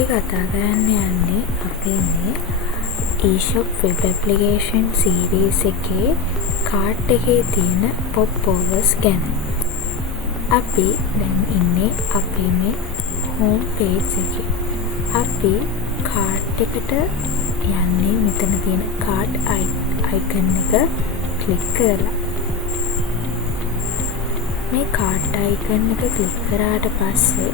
අපි කතා කරන්න යන්නේ අපේ මේ eShop web application series එකේ cart එකේ තියෙන popovers ගැන. අපි දැන් ඉන්නේ අපේ මේ home page එකේ. අපි cart එකට යන්නේ මෙතන තියෙන cart icon එක click කරලා. මේ cart icon එක click කරාට පස්සේ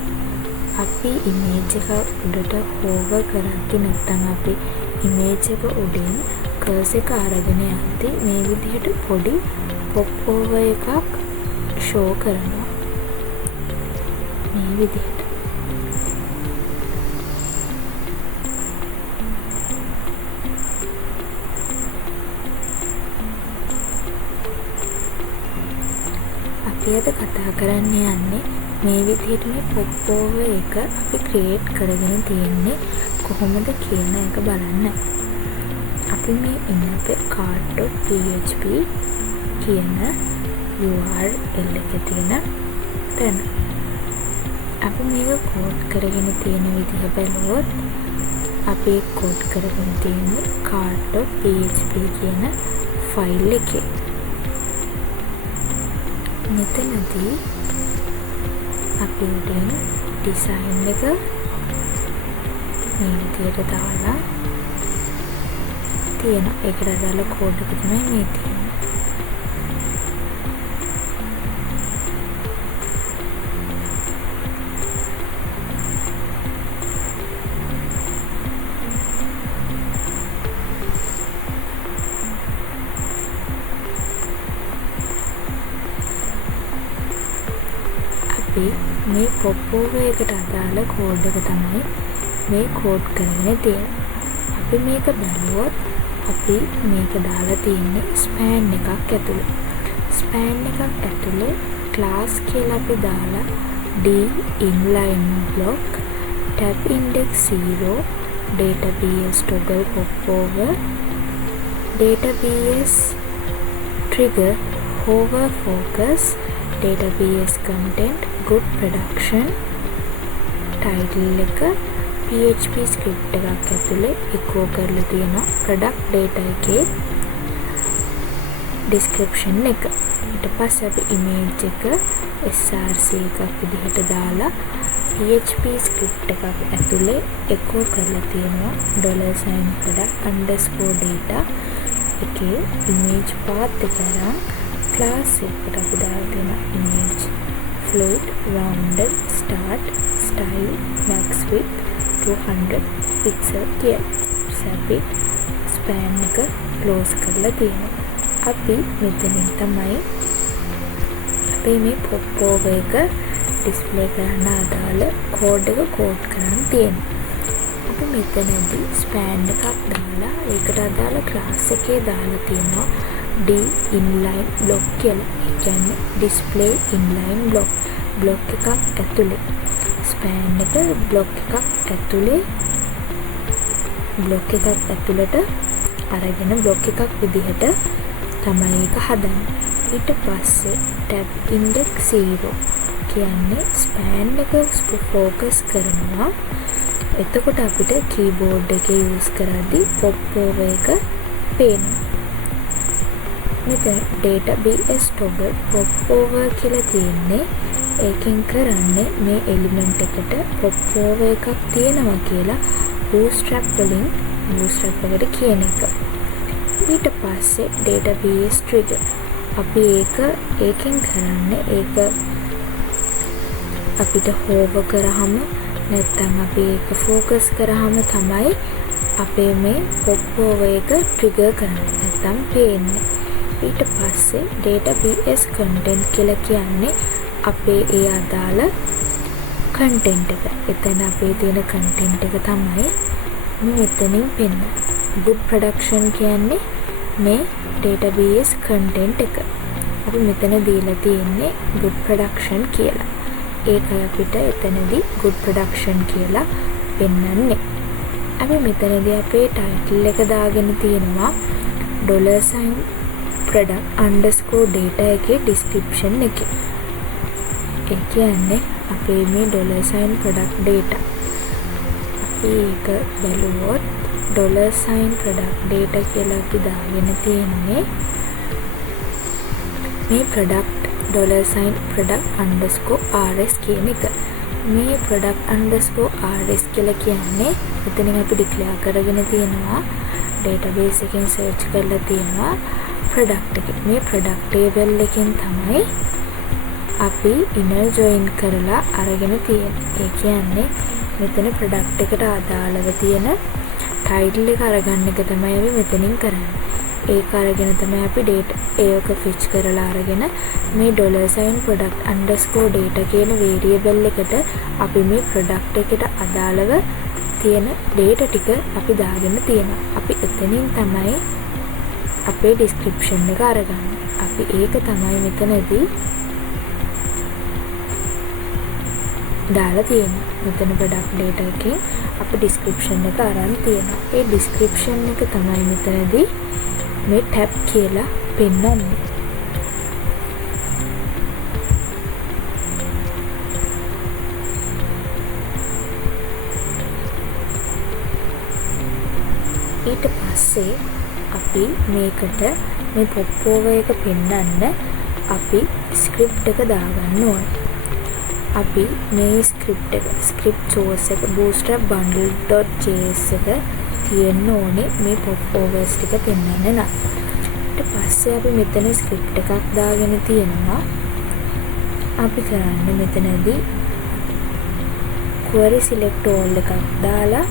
අපි image එක උඩට hover කරද්දී නැත්නම් අපි image එක උඩින් cursor එක අරගෙන යද්දී මේ විදිහට පොඩි pop over එකක් show කරනවා. මේ විදිහට. අපි අද කතා කරන්න යන්නේ මේ විදිහට මේ pop over එක අපි create කරගෙන තියෙන්නේ කොහොමද කියන එක බලන්න. අපි මේ ඉන්නේ cart.php කියන URL එකේ තියෙන තැන. අපි මේක කෝඩ් කරගෙන තියෙන විදිහ බලුවොත් අපි කෝඩ් කරගෙන තියෙන්නේ cart.php කියන ෆයිල් එකේ. මෙතනදී අපි උඩින් ඩිසයින් එක මේ විදිහට දාලා තියෙන ඒකට අදාළ කෝඩ් එක තමයි මේ තියෙන්නේ. මේ pop over එකට අදාළ කෝඩ් එක තමයි මේ කෝඩ් කරගෙන තියෙන්නේ. අපි මේක බලුවොත් අපි මේක දාලා තියෙන්නේ span එකක් ඇතුලේ. span එකක් ඇතුලේ class කියලා අපි දාලා d inline block tab index 0 database toggle pop over database trigger hover focus database content good production title එක PHP script එකක් ඇතුලේ echo කරලා තියෙනවා product data එකේ description එක. ඊට පස්සේ අපි image එක src එකක් විදිහට දාලා PHP script එකක් ඇතුලේ echo කරලා තියෙනවා $product_data එකේ image path එක අරන් class එකට අපි දාලා තියෙන image fluid rounded start style max width 200 pixel කියලා. අපි span එක close කරලා තියෙනවා. අපි මෙතනින් තමයි අපේ මේ pop over එක display කරන්න අදාළ code එක code කරන්න තියෙනවා. අපි මෙතනදී span එකක් දාලා ඒකට අදාළ class එකේ දාලා තියෙනවා d inline block කියලා. ඒ කියන්නේ display inline block එකක් ඇතුලේ span එක block එකක් ඇතුලේ block එකක් ඇතුලට අරගෙන block එකක් විදිහට තමයි ඒක හදන්නේ. ඊට පස්සේ tab index 0 කියන්නේ span එක focus කරනවා. එතකොට අපිට keyboard එකේ use කරද්දී pop over එක පේනවා. මෙතන database toggle pop over කියලා තියෙන්නේ ඒකෙන් කරන්නේ මේ එලිමන්ට් එකට pop over එකක් තියෙනවා කියලා bootstrap වලින් bootstrap එකට කියන එක. ඊට පස්සේ database trigger අපි ඒකෙන් කරන්නේ ඒක අපිට hover කරාම නැත්නම් අපි ඒක focus කරාම තමයි අපේ මේ pop over එක trigger කරන්නේ නැත්නම් පේන්නේ. ඊට පස්සේ database content කියලා කියන්නේ අපේ ඒ අදාළ content එක. එතන අපේ තියෙන content එක තමයි මෙතනින් පෙන්නන්නේ. good production කියන්නේ මේ database content එක. අපි මෙතන දීලා තියෙන්නේ good production කියලා. ඒක අපිට එතනදී good production කියලා පෙන්නන්නේ. අපි මෙතනදී අපේ title එක දාගෙන තියෙනවා $product_data එකේ description එකේ. ඒ කියන්නේ අපේ මේ $product data ඒක බැලුවොත් $sign product data කියලා අපි දාගෙන තියෙන්නේ මේ product $sign product underscore rs කියන එක. මේ product underscore rs කියලා කියන්නේ එතනින් අපි declare කරගෙන තියෙනවා database එකෙන් search කරලා තියෙනවා product එක. මේ product table එකෙන් තමයි අපි inner join කරලා අරගෙන තියෙන්නේ. ඒ කියන්නේ මෙතන product එකට අදාළව තියෙන title එක අරගන්න එක තමයි අපි මෙතනින් කරන්නේ. ඒක අරගෙන තමයි අපි data ඒක fetch කරලා අරගෙන මේ $sign product underscore data කියන variable එකට අපි මේ product එකට අදාළව තියෙන data ටික අපි දාගෙන තියෙනවා. අපි එතනින් තමයි අපේ description එක අරගන්නේ. අපි ඒක තමයි මෙතනදී දාලා තියෙනවා. මෙතන product data එකෙන් අපි description එක අරන් තියෙනවා. ඒ description එක තමයි මෙතනදී මේ tab කියලා පෙන්නන්නේ. ඊට පස්සේ අපි මේකට මේ popover එක පෙන්නන්න අපි script එක දාගන්න ඕනේ. අපි මේ script source එක bootstrap bundle.js එක තියෙන්න ඕනේ මේ popovers ටික පෙන්වන්න නම්. ඊට පස්සේ අපි මෙතන script එකක් දාගෙන තියෙනවා. අපි කරන්නේ මෙතනදී query select all එකක් දාලා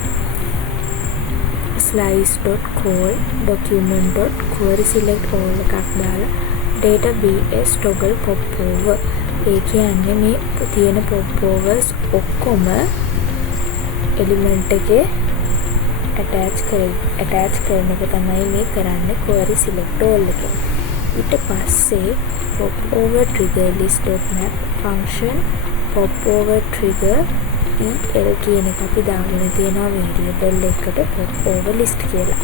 slice.call document.query select all එකක් දාලා database toggle popover. ඒ කියන්නේ මේ තියෙන popovers ඔක්කොම element එකේ attach කරන එක තමයි මේ කරන්නේ query select all එකෙන්. ඊට පස්සේ popover trigger list.map function popover trigger el කියන එක අපි දාගෙන තියෙනවා variable එකට popover list කියලා.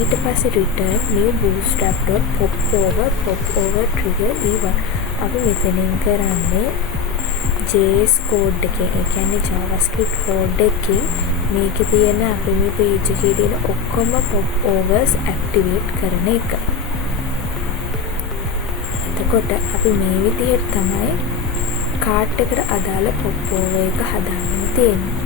ඊට පස්සේ return new bootstrap.popover trigger e1. අපි මෙතනින් කරන්නේ JS code එකේ, ඒ කියන්නේ JavaScript code එකේ මේකේ තියෙන අපි මේ page එකේ තියෙන ඔක්කොම popovers activate කරන එක. එතකොට අපි මේ විදිහට තමයි cart එකට අදාළ popover එක හදාගෙන තියෙන්නේ.